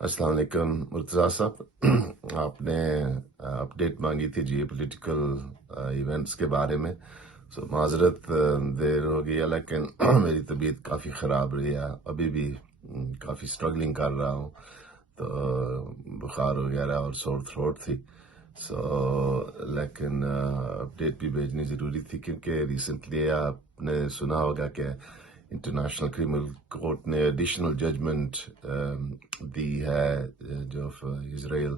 अस्सलाम वालेकुम मुर्तज़ा साहब। आपने अपडेट मांगी थी जियो पॉलिटिकल इवेंट्स के बारे में। माजरत देर हो गई है, लेकिन मेरी तबीयत काफ़ी ख़राब रही है। अभी भी काफ़ी स्ट्रगलिंग कर रहा हूँ। तो बुखार वगैरह और सोर थ्रोट थी। लेकिन अपडेट भी भेजनी ज़रूरी थी, क्योंकि रिसेंटली आपने सुना होगा कि इंटरनेशनल क्रिमिनल कोर्ट ने एडिशनल जजमेंट दी है, जो इसराइल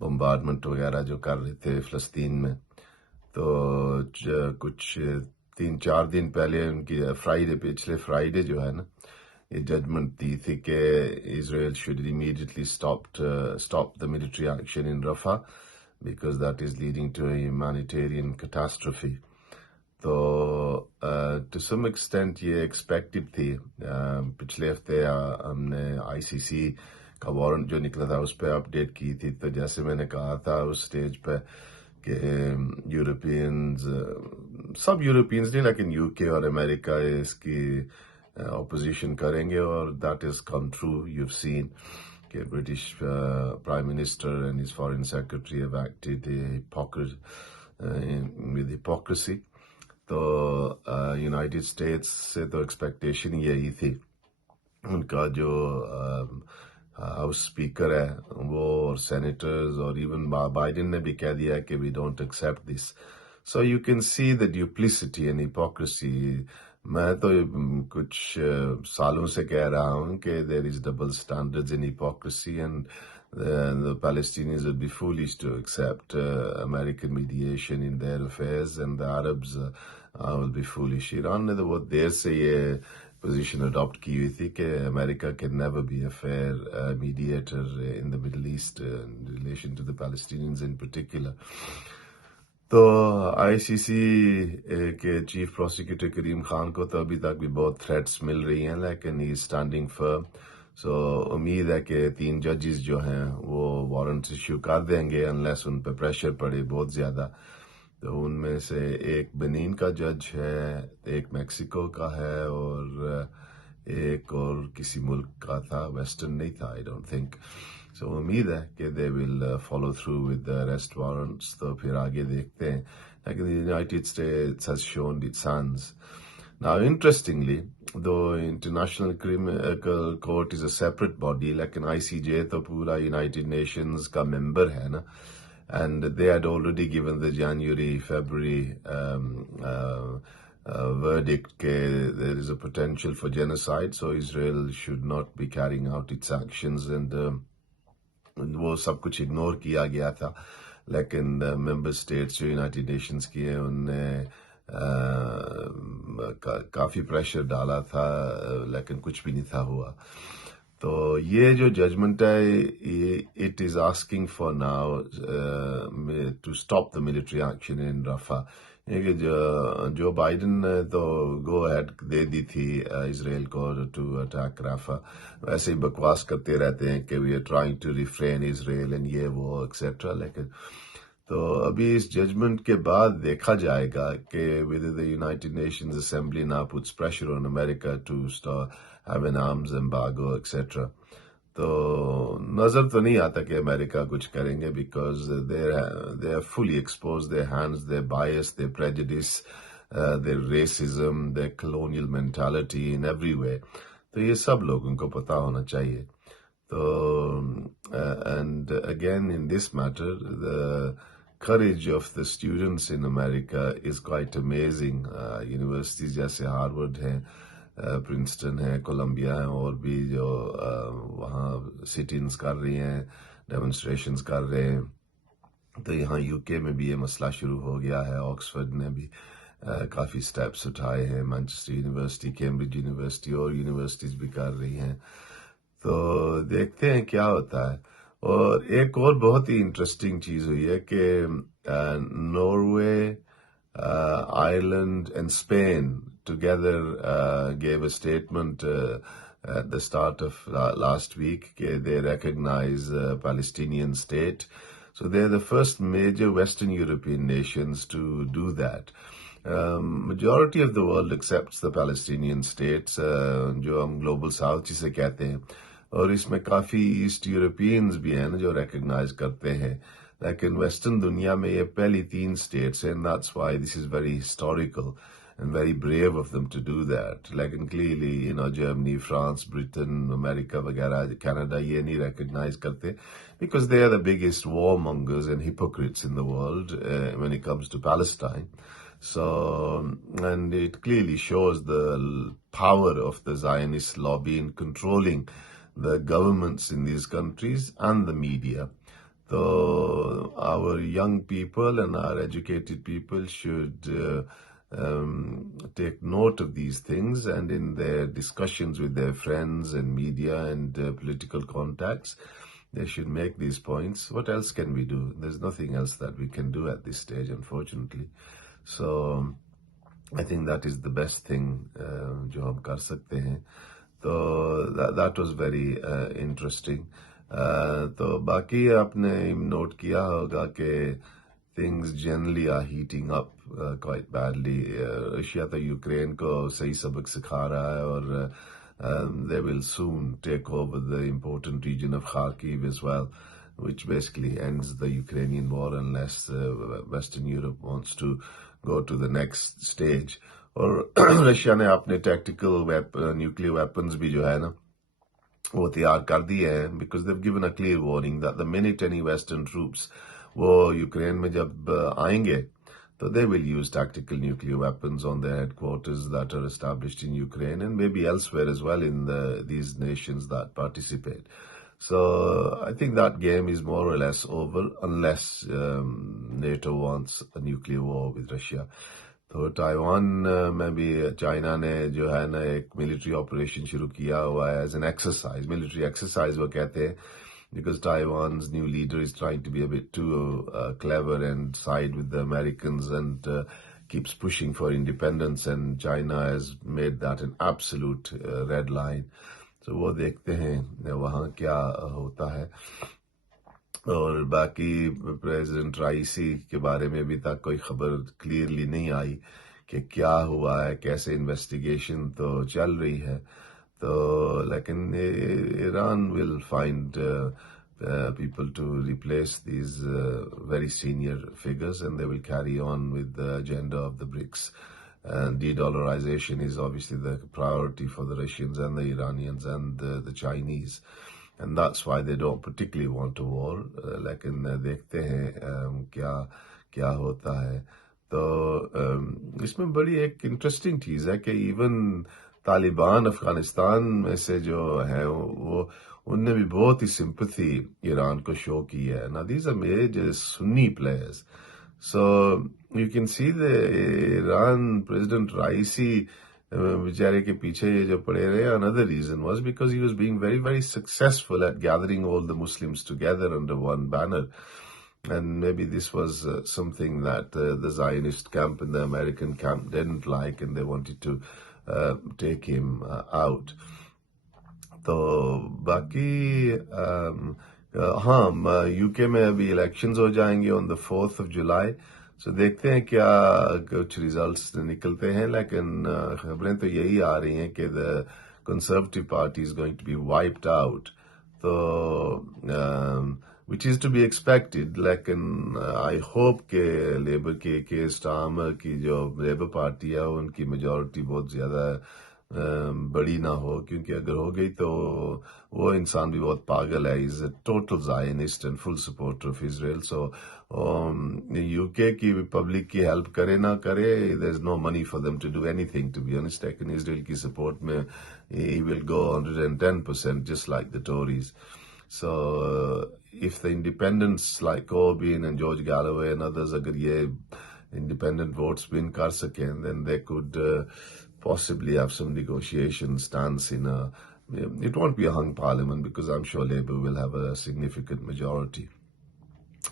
बम्बार्डमेंट वगैरह जो कर रहे थे फ़लस्तीन में। तो कुछ 3-4 दिन पहले उनकी पिछले फ्राइडे जो है ना, ये जजमेंट दी थी कि Israel should immediately stop the military action in Rafah because that is leading to a humanitarian catastrophe. तो टू सम एक्सटेंट ये एक्सपेक्टेड थी। पिछले हफ्ते हमने आईसीसी का वारंट जो निकला था उस पर अपडेट की थी। तो जैसे मैंने कहा था उस स्टेज पे कि सब यूरोपियंस नहीं, लेकिन यूके और अमेरिका इसकी ऑपोजिशन करेंगे, और that is come true. You seen कि British prime minister and his foreign secretary have acted with hypocrisy. तो यूनाइटेड स्टेट्स से तो एक्सपेक्टेशन यही थी। उनका जो हाउस स्पीकर है वो, और सेनेटर्स, और इवन बाइडेन ने भी कह दिया कि we don't accept this. So you can see the duplicity and hypocrisy. मैं तो कुछ सालों से कह रहा हूँ कि there is double standards in hypocrisy, and the Palestinians would be foolish to accept American mediation in their affairs, and the Arabs will be foolish. Iran ने तो बहुत देर से ये पोजीशन अडॉप्ट की हुई थी कि America can never be a fair mediator in the middle east in relation to the Palestinians in particular. तो आईसीसी के चीफ प्रोसिक्यूटर करीम खान को तो अभी तक भी बहुत थ्रेट्स मिल रही हैं, लेकिन ही स्टैंडिंग फर्म। सो उम्मीद है कि 3 जजेस जो हैं वो वारंट इश्यू कर देंगे, अनलेस उन पर प्रेशर पड़े बहुत ज़्यादा। तो उनमें से एक बेनिन का जज है, एक मेक्सिको का है, और एक और किसी मुल्क का था, वेस्टर्न नहीं था आई डोंट थिंक। सो उम्मीद है कि they will follow through with the arrest warrants. तो फिर आगे देखते हैं, लेकिन United states has shown it's hands. Now, interestingly, though International Criminal Court is a separate body, लेकिन ICJ तो पूरा United Nations का member है ना, and they had already given the January-February verdict that there is a potential for genocide, so Israel should not be carrying out its actions, and वो सब कुछ ignore किया गया था। लेकिन मेंबर स्टेट्स जो यूनाइटेड नेशंस की हैं उनने काफ़ी प्रेशर डाला था, लेकिन कुछ भी नहीं था हुआ। तो ये जो जजमेंट है, it is asking for now to stop the military action in Rafah. कि जो बाइडन ने तो गो अहेड दे दी थी इसराइल को टू अटैक राफा। वैसे ही बकवास करते रहते हैं कि we are trying to refrain Israel and ये वो एक्सेट्रा। लेकिन तो अभी इस जजमेंट के बाद देखा जाएगा कि whether the United Nations Assembly now puts pressure on America to have an arms embargo etc. तो नजर तो नहीं आता कि अमेरिका कुछ करेंगे, because they are fully exposed, their hands, their bias, their prejudice, their racism, their colonial mentality in every way. तो ये सब लोगों को पता होना चाहिए। तो and again in this matter the courage of the students in America is quite amazing. Universities जैसे हार्वर्ड है, प्रिंसटन है, कोलंबिया है, और भी जो वहाँ सिटिंग्स कर रही हैं, डेमोन्स्ट्रेशंस कर रहे हैं। तो यहाँ यूके में भी ये मसला शुरू हो गया है। ऑक्सफोर्ड ने भी काफ़ी स्टेप्स उठाए हैं, मैनचेस्टर यूनिवर्सिटी, कैम्ब्रिज यूनिवर्सिटी और यूनिवर्सिटीज भी कर रही हैं। तो देखते हैं क्या होता है। और एक और बहुत ही इंटरेस्टिंग चीज़ हुई है कि Norway, Ireland and Spain together gave a statement at the start of last week. They recognize a Palestinian state. So they're the first major Western European nations to do that. Majority of the world accepts the Palestinian states, जो हम global south जिसे कहते हैं, और इसमें काफ़ी east Europeans भी हैं ना जो रिकग्नाइज करते हैं, लेकिन वेस्टर्न दुनिया में ये पहली 3 स्टेट्स हैं, and that's why this is very historical and very brave of them to do that. लेकिन clearly, Germany, France, Britain, America वगैरह, Canada ये नहीं recognize करते because they are the biggest warmongers and hypocrites in the world when it comes to Palestine. So, and it clearly shows the power of the Zionist lobby in controlling the governments in these countries and the media. So our young people and our educated people should take note of these things, and in their discussions with their friends and media and political contacts, they should make these points. What else can we do? There's nothing else that we can do at this stage, unfortunately. So I think that is the best thing जो हम कर सकते हैं. तो that was very interesting. तो बाकी आपने note किया होगा कि things generally are heating up quite badly. Russia तो यूक्रेन को सही सबक सिखा रहा है और they will soon take over the important region of Kharkiv as well, which basically ends the Ukrainian war unless Western Europe wants to go to the next stage. और Russia ने अपने tactical nuclear weapons भी जो है ना वो तैयार कर दिए हैं, because they've given a clear warning that the minute any Western troops वो यूक्रेन में जब आएंगे so they will use tactical nuclear weapons on their headquarters that are established in Ukraine and maybe elsewhere as well in these nations that participate. So I think that game is more or less over unless NATO wants a nuclear war with Russia. तो Taiwan में भी China ने जो है ना एक military operation शुरू किया हुआ है as an exercise, military exercise वो कहते हैं, because Taiwan's new leader is trying to be a bit too clever and side with the Americans and keeps pushing for independence, and China has made that an absolute red line. So वो देखते हैं वहाँ क्या होता है. और बाकी president राइसी के बारे में अभी तक कोई खबर क्लियरली नहीं आई कि क्या हुआ है, कैसे इन्वेस्टिगेशन तो चल रही है. तो लेकिन Iran will find people to replace these very senior figures, and they will carry on with the agenda of the BRICS. And de-dollarization is obviously the priority for the Russians and the Iranians and the Chinese. And that's why they don't particularly want a war. लेकिन देखते हैं क्या होता है. तो इसमें बड़ी एक इंटरेस्टिंग चीज़ है कि इवन तालिबान अफगानिस्तान में से जो है वो उनने भी बहुत ही सिंपैथी ईरान को शो की है. Now these are major Sunni players, so you can see the Iran President Raisi बेचारे के पीछे ये जो पड़े रहे. Another reason was because he was being very, very successful at gathering all the Muslims together under one banner. And maybe this was something that the Zionist camp and the American camp didn't like, and they wanted to take him out. तो बाकी हाँ, UK में अभी elections हो जाएंगे on the 4th of July. So देखते हैं क्या कुछ रिजल्ट्स निकलते हैं, लेकिन खबरें तो यही आ रही हैं कि the Conservative Party is going to be wiped out. तो which is to be expected, लेकिन I hope कि लेबर के स्टार्मर की जो लेबर पार्टी है उनकी मेजॉरिटी बहुत ज़्यादा बड़ी ना हो, क्योंकि अगर हो गई तो वो इंसान भी बहुत पागल है. Is a total Zionist and full supporter of Israel. So UK की पब्लिक की हेल्प करे ना करे, there is no money for them to do anything, to be honest. लेकिन इजराइल की सपोर्ट में he will go 110%, just like the Tories. So if the independents like Corbyn and George Galloway and others अगर ये independent votes win कर सकें, then they could possibly have some negotiation stance in a. It won't be a hung parliament because I'm sure Labour will have a significant majority.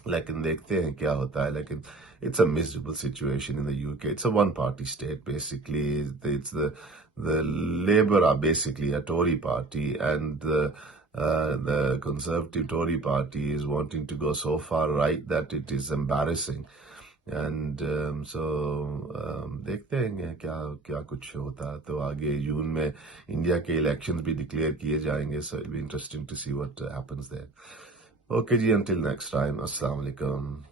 लेकिन देखते हैं क्या होता है. लेकिन it's a miserable situation in the UK. It's a one-party state basically. It's the Labour are basically a Tory party, and the Conservative Tory party is wanting to go so far right that it is embarrassing. And so देखते हैं क्या क्या कुछ होता है। तो आगे जून में इंडिया के इलेक्शंस भी डिक्लेयर किए जाएंगे, so it be interesting to see what happens there. Okay जी, अंटिल नेक्स्ट टाइम, अस्सलाम वालेकुम।